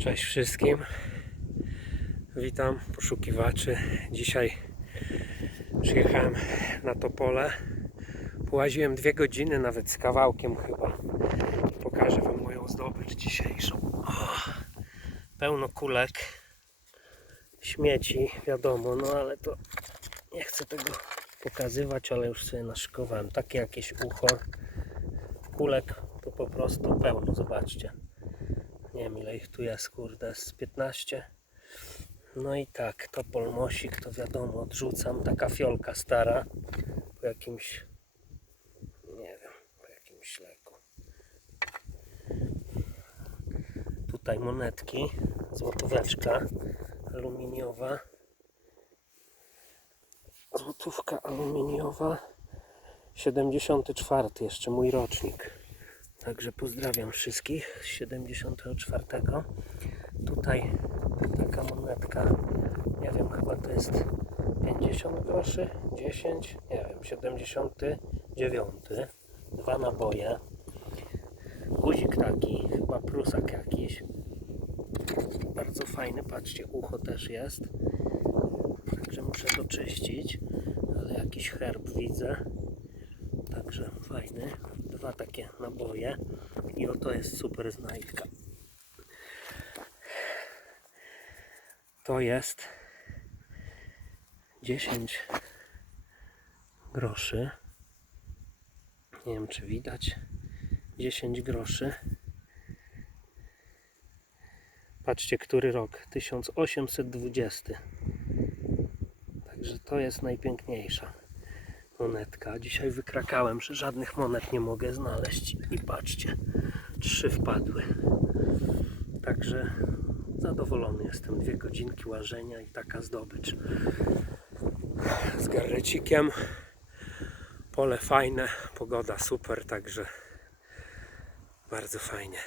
Cześć wszystkim. Witam poszukiwaczy. Dzisiaj przyjechałem na Topole. Połaziłem dwie godziny, nawet z kawałkiem chyba. Pokażę Wam moją zdobycz dzisiejszą. O, pełno kulek, śmieci, wiadomo, no ale to nie chcę tego pokazywać, ale już sobie naszykowałem. Takie jakieś ucho. Kulek to po prostu pełno, zobaczcie. Nie wiem ile ich tu jest, kurde, z 15. No i tak, topol mosik, to wiadomo, odrzucam. Taka fiolka stara, po jakimś, nie wiem, po jakimś leku. Tutaj monetki, złotóweczka aluminiowa. Złotówka aluminiowa. 74, jeszcze mój rocznik. Także pozdrawiam wszystkich z 74. Tutaj taka monetka, nie wiem, chyba to jest 50 groszy, 10, nie wiem, 79. Dwa naboje. Guzik taki, chyba prusak jakiś. Bardzo fajny, patrzcie, ucho też jest. Także muszę to czyścić, ale jakiś herb widzę. Także fajny. Dwa takie naboje. I oto jest super znajdka. To jest 10 groszy. Nie wiem czy widać. 10 groszy. Patrzcie, który rok? 1820. Także to jest najpiękniejsza monetka. Dzisiaj wykrakałem, że żadnych monet nie mogę znaleźć. I patrzcie, trzy wpadły. Także zadowolony jestem. Dwie godzinki łażenia i taka zdobycz. Z garnecikiem. Pole fajne, pogoda super, także bardzo fajnie.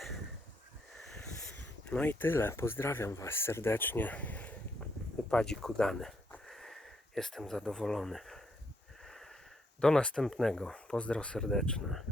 No i tyle. Pozdrawiam Was serdecznie. Wypadzik udany. Jestem zadowolony. Do następnego. Pozdro serdeczne.